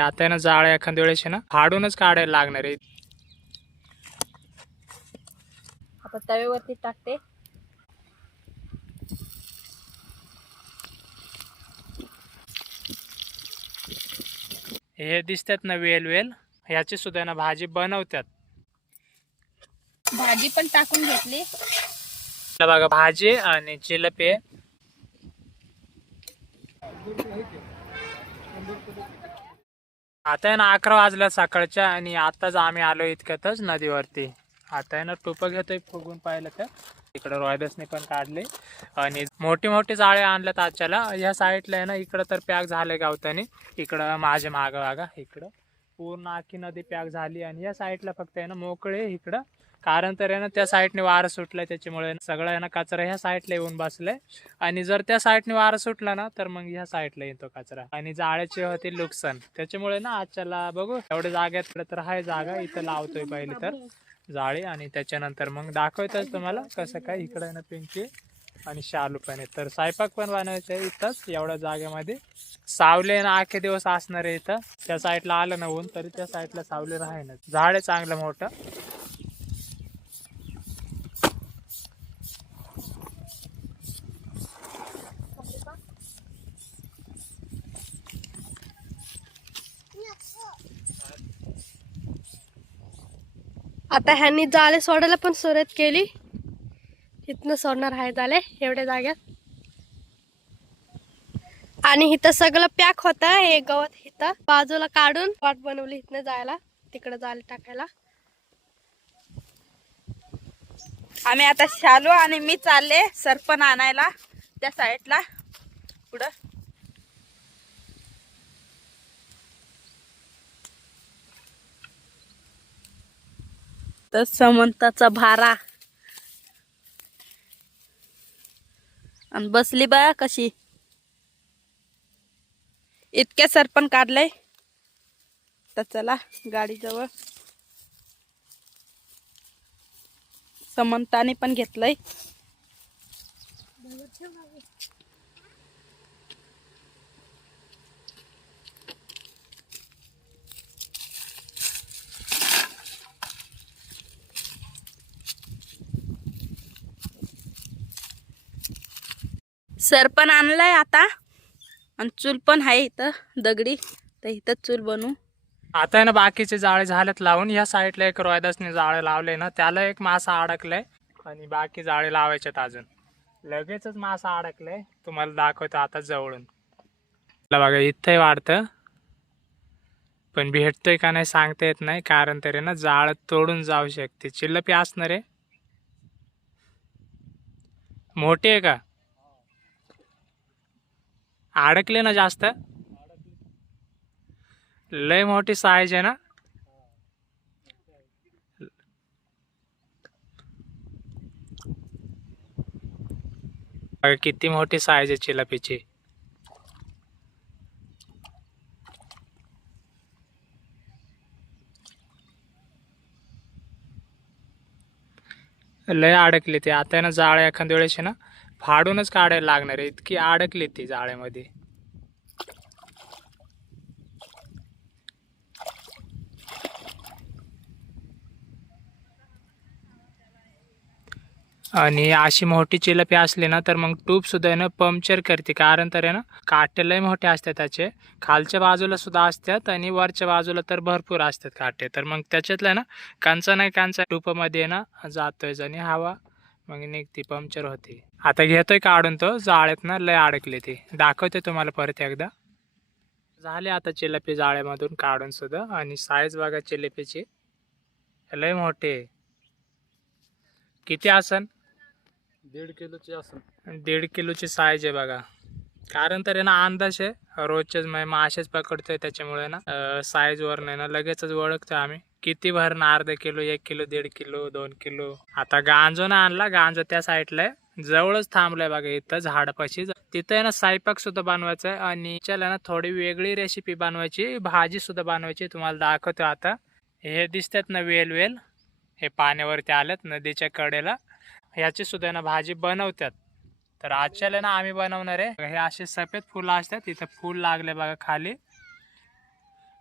आता ना जाळे एखाद्या वेळेस ना फाडूनच काढायला लागणार आहे. आता तव्यावरती टाकते. हे दिसतात ना वेल वेल, ह्याची सुद्धा ना भाजी बनवतात. भाजी पण टाकून घेतली बघा, भाजी आणि जिलेबी. आता आहे ना 11 वाजल्या सकाळच्या आणि आताच आम्ही आलो इतक्यातच नदीवरती. आता आहे ना टोपं घेतोय फुगून पाहिलं तर. इकडं रोयदसने पण काढले आणि मोठी मोठी जाळे आणल्यात आजच्याला. ह्या साईडला आहे ना इकडं तर पॅक झाले गावतानी. इकडं माझ्या मागं बघा, इकडं पूर्ण आखी नदी पॅक झाली आणि या साईडला फक्त आहे ना मोकळे इकडं. कारण तर आहे ना त्या साईडने वारं सुटलंय, त्याच्यामुळे सगळं आहे ना कचरा ह्या साईडला येऊन बसलाय. आणि जर त्या साईडने वारं सुटला ना तर मग ह्या साईडला येतो कचरा आणि जाळ्याचे होते नुकसान. त्याच्यामुळे ना आजच्याला बघू एवढ्या जागेत तर आहे जागा, इथं लावतोय पहिले तर जाळी आणि त्याच्यानंतर मग दाखवतच तुम्हाला कसं काय. इकडे आहे ना पिंकी आणि शालू पण आहे, तर स्वयंपाक पण बनवायचं आहे इथंच एवढ्या जागेमध्ये. सावले ना आखे दिवस असणार आहे इथं. त्या साईडला आलं ना ऊन तरी त्या साईडला सावले राहील. झाड आहे चांगलं मोठं. आता ह्यांनी जाळे सोडायला पण सुरुवात केली. इथनं सोडणार आहे जाळे एवढ्या जाग्यात. आणि इथं सगळं पॅक होतं. हे गवत इथं बाजूला काढून वाट बनवली इथनं जायला, तिकडे जाळे टाकायला. आम्ही आता शालू आणि मी चालले सरपण आणायला त्या साईडला पुढं. तर समंताचा भारा आणि बसली बा कशी. इतके सरपण काढलंय तर चला गाडीजवळ. समंताने पण घेतलंय. सरपण आणलाय आता आणि चूल पण आहे इथं दगडी, तर इथं चूल बनवू. आता आहे ना बाकीचे जाळे झालेत लावून. या साईडला एक रोयदासने जाळे लावले ना, त्याला एक मासा अडकलाय आणि बाकी जाळे लावायचेत अजून. लगेचच मासा अडकलाय, तुम्हाला दाखवतो आता जवळून. बघा इथंही वाढतं पण भेटतोय का नाही सांगता येत नाही, कारण तरी ना जाळ तोडून जाऊ शकते. चिल्लपी असणार आहे. मोठी आहे का? अडकले ना जास्त, लय मोठी साईज आहे ना. किती मोठी साईज आहे चिलापीची. लय अडकली ती. आता ना जाळे एखाद्या वेळेस ना फाडूनच काढायला लागणार आहे, इतकी अडकली ती जाळ्यामध्ये. आणि अशी मोठी चिलपी असली ना तर मग ट्यूब सुद्धा आहे ना पंक्चर करते. कारण तर आहे ना काटे लय मोठे असतात त्याचे, खालच्या बाजूला सुद्धा असतात आणि वरच्या बाजूला तर भरपूर असतात काटे. तर मग त्याच्यातलं ना कांचा नाही कांचा ट्यूबमध्ये ना जातोय आणि हवा मग निघती, पंक्चर होते. आता घेतोय काढून तो जाळ्यात ना, लय अडकले ती. दाखवते तुम्हाला परत एकदा. झाले आता चिलपी जाळ्यामधून काढून सुद्धा. आणि साईज बघा चिलपीची लय मोठे. किती असन? 1.5 किलोची असेल. 1.5 किलोची साईज आहे बघा. कारण तर आहे ना अंदाज आहे, रोजचेच मासेच पकडतोय त्याच्यामुळे ना साईज वर नाही ना लगेचच ओळखतोय आम्ही. किती भरणं? अर्धा किलो, 1 किलो, 1.5 किलो, 2 किलो. आता गांजो ना आणला, गांजो त्या साईडला आहे, जवळच थांबलाय बघा इथं झाडपाशी. तिथं आहे ना स्वयंपाक सुद्धा बनवायचा आहे आणि त्याला ना थोडी वेगळी रेसिपी बनवायची, भाजी सुद्धा बनवायची. तुम्हाला दाखवतो आता. हे दिसतात ना वेल वेल, हे पाण्यावरती आलेत नदीच्या कडेला. ह्याची सुद्धा ना भाजी बनवतात. तर आजच्याला ना आम्ही बनवणार आहे. हे असे सफेद फुलं असतात, इथं फुल लागले बघा खाली.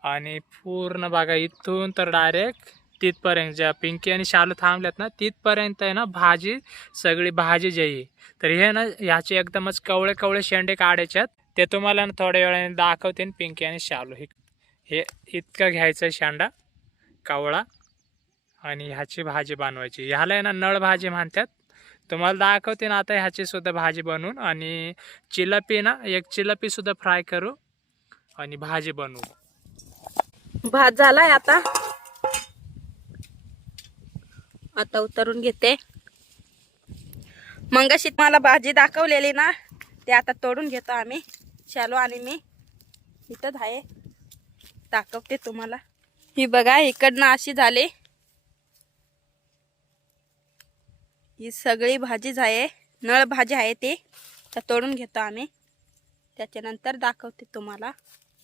आणि पूर्ण बघा इथून तर डायरेक्ट तिथपर्यंत ज्या पिंकी आणि शालू थांबल्यात ना तिथपर्यंत आहे ना भाजी, सगळी भाजी जी आहे. तर हे ना ह्याचे एकदमच कवळे कवळे शेंडे काढायच्यात. ते तुम्हाला ना थोड्या वेळाने दाखवते पिंकी आणि शालू. हे इतकं घ्यायचं शेंडा कवळा आणि ह्याची भाजी बनवायची. ह्याला आहे ना नळ भाजी म्हणतात. तुम्हाला दाखवते ना आता ह्याची सुद्धा भाजी बनवून. आणि चिलपी ना एक चिलपी सुद्धा फ्राय करू आणि भाजी बनवू. भात झालाय आता उतरून घेते. मंगाशी मला भाजी दाखवलेली ना ते आता तोडून घेतो आम्ही, शालू आणि मी. इथंच आहे, दाखवते तुम्हाला. ही बघा इकडनं अशी झाली. ही सगळी भाजीच आहे, नळ भाजी आहे ती. तर तोडून घेतो आम्ही, त्याच्यानंतर दाखवते तुम्हाला.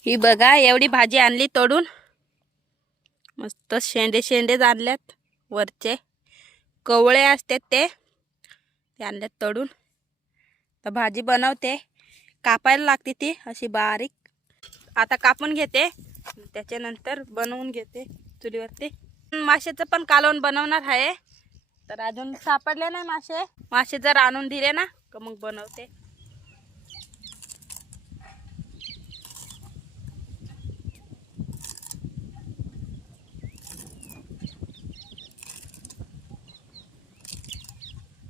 ही बघा एवढी भाजी आणली तोडून. मस्त शेंडे शेंडे आणल्यात वरचे, कवळे असतात ते आणल्यात तोडून. तर भाजी बनवते, कापायला लागते ती अशी बारीक. आता कापून घेते, त्याच्यानंतर बनवून घेते चुलीवरती. माशाचं पण कालवण बनवणार आहे. तर अजून सापडले नाही मासे जर आणून दिले ना तर मग बनवते.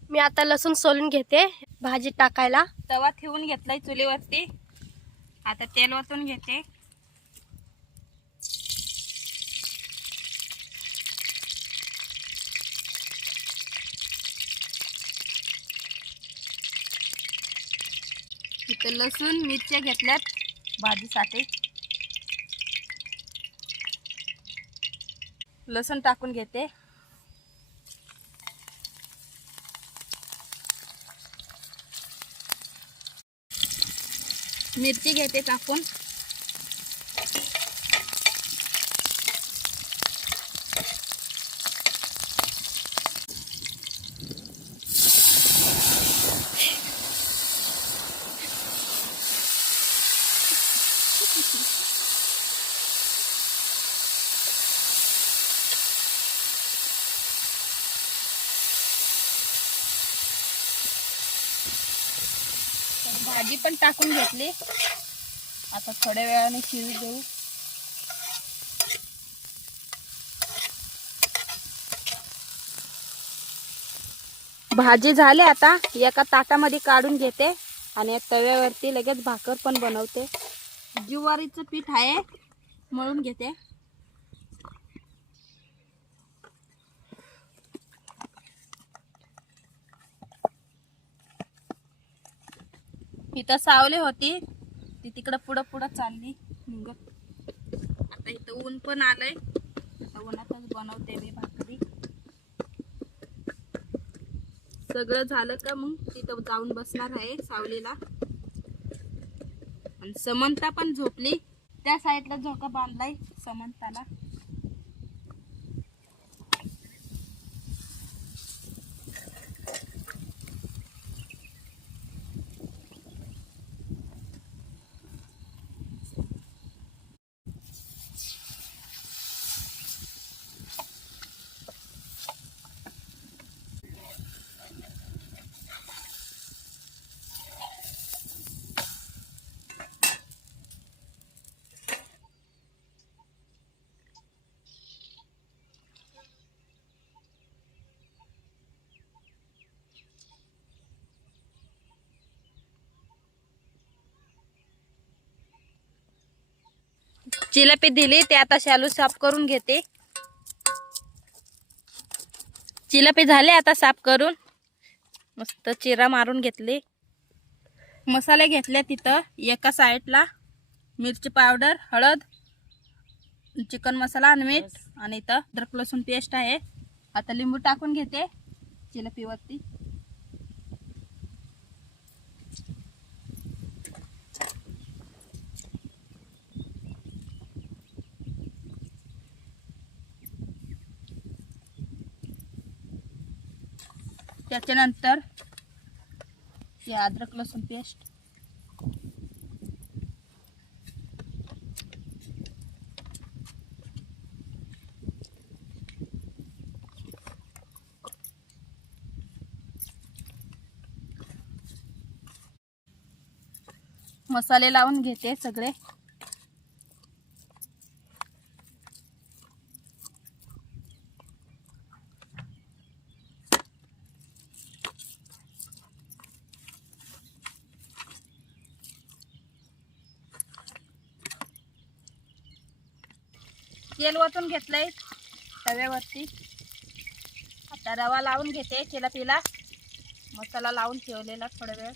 मी आता लसूण सोलून घेते भाजी टाकायला. तवा ठेवून घेतलाय चुलीवरती. आता तेल ओतून घेते. इथे लसूण मिरच्या घेतल्यात भाजीसाठी. लसूण टाकून घेते. मिरची घेते टाकून. भाजी पण टाकून घेतली. आता थोड्या वेळाने शिजू देऊ. भाजी झाली. आता एका ताटामध्ये काढून घेते आणि तव्यावरती लगेच भाकर पण बनवते. ज्वारीचं पीठ आहे, मळून घेते. इथं सावली होती, ती तिकडं पुढं चालली निघत. आता इथं ऊन पण आलंय, आता उन्हातच बनवते मी भाकरी. सगळं झालं का मग तिथं जाऊन बसणार आहे सावलीला. आणि समंता पण झोपली, त्या साईडला झोका बांधलाय समंताला. जिलेबी दिली, ते आता शालू साफ करून घेते. जिलेबी झाले आता साफ करून. मस्त चिरा मारून घेतली. मसाले घेतले तिथं एका साईडला. मिरची पावडर, हळद, चिकन मसाला आणि मीठ. आणि इथं अद्रक लसूण पेस्ट आहे. आता लिंबू टाकून घेते जिलेबीवरती. त्याच्यानंतर हे अद्रक लसूण पेस्ट. मसाले लावून घेते सगळे. तेल ओतून घेतलंय तव्यावरती. आता रवा लावून घेते चिलापीला. मसाला लावून ठेवलेला थोडा वेळ.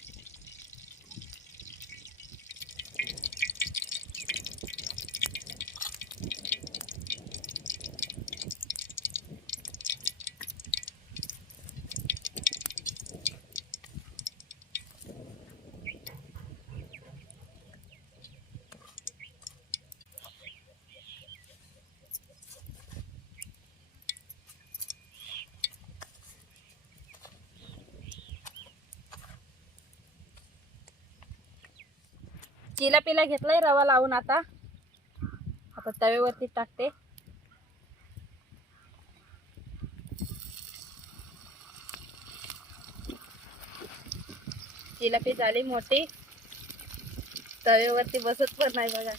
चिलापीला घेतलाय रवा लावून. आता तव्यावरती टाकते. चिलापी झाली मोठी. तव्यावरती बसत पण नाही बघा.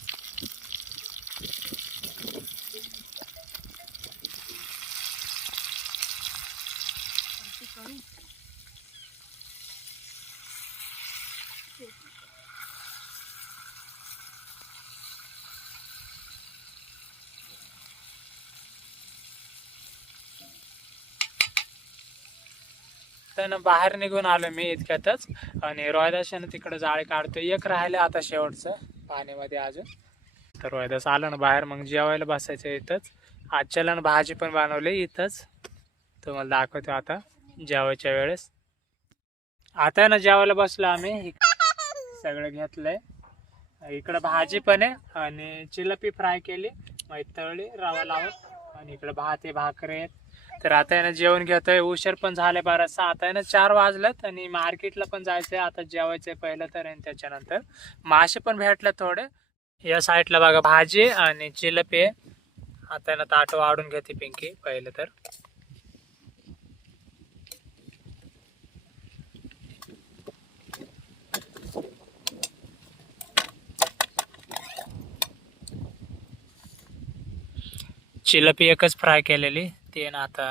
तर बाहेर निघून आलो मी इतक्यातच. आणि रोहिदाशानं तिकडे जाळे काढतोय. एक राहिले आता शेवटचं पाण्यामध्ये अजून. तर रोहिदास आलं ना बाहेर, मग जेवायला बसायचं इथंच. आजच्याला ना भाजी पण बनवली इथंच, तुम्हाला दाखवतो आता जेवायच्या वेळेस. आता ना जेवायला बसलो आम्ही. सगळं घेतलंय. इकडं भाजी पण आहे आणि चिलापी फ्राय केली, मग तळली रवा लावून. आणि इकडं भात आहे, भाकरी आहेत. तर आता आहे ना जेवण घेतोय. उशीर पण झाले बराचसा. आता आहे ना 4 वाजलेत आणि मार्केटला पण जायचंय. आता जेवायचंय पहिलं तर, आणि त्याच्यानंतर मासे पण भेटले थोडे. या साईडला बघा भाजी आणि चिलापी. आता आहे ना ताट वाढून घेते पिंकी पहिलं तर. चिलापी एकच फ्राय केलेली ते ना आता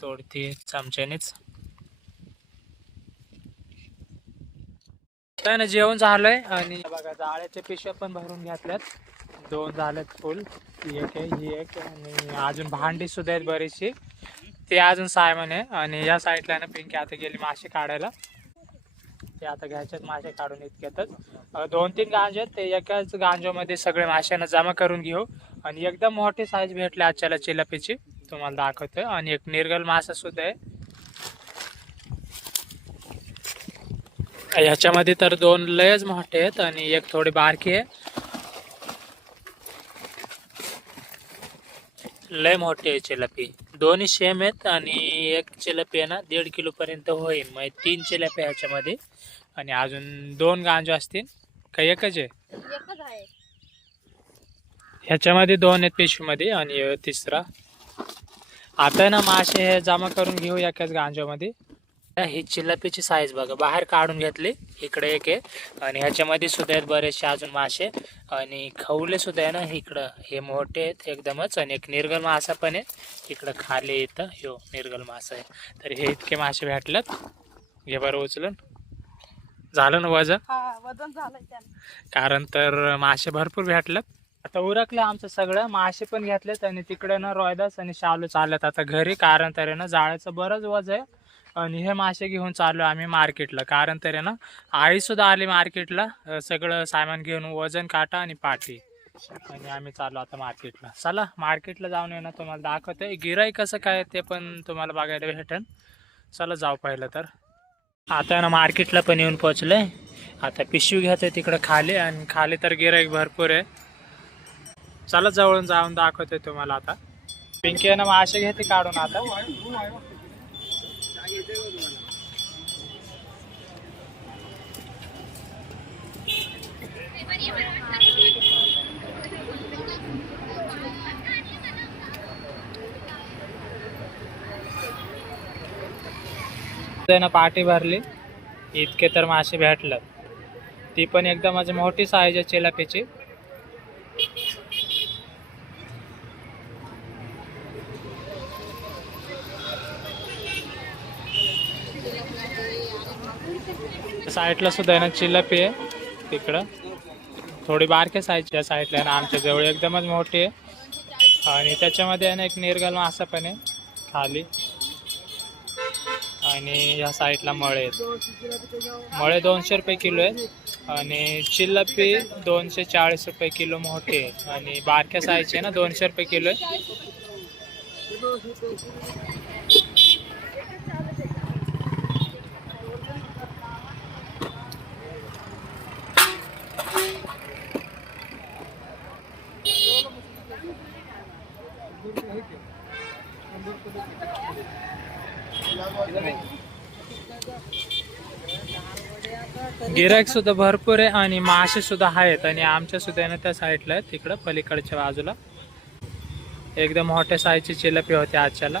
तोडती चमच्यानेच. काय ना जेवण झालंय. आणि बघा जाळ्याच्या पिशव्या पण भरून घेतल्यात. 2 झालेत फुल. ही एक आहे, ही एक. आणि अजून भांडी सुद्धा आहेत बरीचशी. ते अजून सायमन आहे. आणि या साईडला ना पिंकी आता गेली मासे काढायला. ते आता घ्यायच्यात मासे काढून इतक्यातच. 2-3 गांजे आहेत. ते एकाच गांजामध्ये सगळे माशांना जमा करून घेऊ. आणि एकदम मोठी साईज भेटली आजच्याला चिलापीची, तुम्हाला दाखवतोय. आणि एक निर्गल मासा सुद्धा आहे. ह्याच्यामध्ये तर 2 लयच मोठे आहेत आणि एक थोडी बारकी आहे. लय मोठी आहे चिलापी. दोन्ही सेम आहेत. आणि एक चिलापी आहे ना 1.5 किलो पर्यंत होईल. मग 3 चिलापी ह्याच्यामध्ये. आणि अजून 2 गांजो असतील का एकच आहे? एकच आहे. ह्याच्यामध्ये 2 आहेत पिशवीमध्ये आणि तिसरा. आता ना मासे हे जमा करून घेऊ एकाच गांजामध्ये. ही चिलापीची साईज बघा बाहेर काढून घेतली. इकडे एक आहे आणि ह्याच्यामध्ये सुद्धा आहेत बरेचसे अजून मासे. आणि खवले सुद्धा आहे ना इकडं, हे मोठे आहेत एकदमच. आणि एक निर्गल मासा पण आहे इकडं खाली येतं. ह्यो निर्गल मासा आहे. तर हे इतके मासे भेटलेत. घे बरं उचलून. झालं ना वजन? वजन झालंय त्यानं. कारण तर मासे भरपूर भेटलेत. आता उरकलं आमचं सगळं. मासे पण घेतलेत. आणि तिकडे ना रोहिदास आणि शालू चाललेत आता घरी. कारण तर आहे ना जाळ्याचं बरंच वज आहे. आणि हे मासे घेऊन चाललो आम्ही मार्केटला. कारण तर आहे ना आई सुद्धा आली मार्केटला. सगळं सामान घेऊन, वजन काटा आणि पाटी. आणि आम्ही चाललो आता मार्केटला. चला मार्केटला जाऊन आहे ना तुम्हाला दाखवते. गिराईक कसं काय ते पण तुम्हाला बघायला भेटेल. चला जाऊ पहिलं तर. आता ना मार्केटला पण येऊन पोचलोय. आता पिशवी घेतोय तिकडं खाली. आणि खाली तर गिराईक भरपूर आहे. चला जवळून जाऊन दाखवतोय तुम्हाला. आता पिंकी आहे ना मासे घेते काढून आता. पाटी भरली. इतके तर मासे भेटलं. ती पण एकदम माझी मोठी साईज आहे चिलापीची. साईडला सुद्धा आहे ना चिलापी आहे तिकडं, थोडी बारक्या साईजच्या साईडला आहे ना. आमच्या जवळ एकदमच मोठी आहे आणि त्याच्यामध्ये आहे ना एक निर्गल मासा पण आहे खाली. आणि या साईडला मळे आहेत. मळे 200 रुपये किलो आहेत आणि चिल्लापी 240 रुपये किलो मोठी आहे आणि बारक्या साईजची आहे ना 200 रुपये किलो आहे. गिराईक सुद्धा भरपूर आहे आणि मासे सुद्धा आहेत आणि आमच्या सुद्धा आहे ना त्या साईडला आहे तिकडं पलीकडच्या बाजूला. एकदम मोठ्या साईजची चिलापी होती आजच्याला.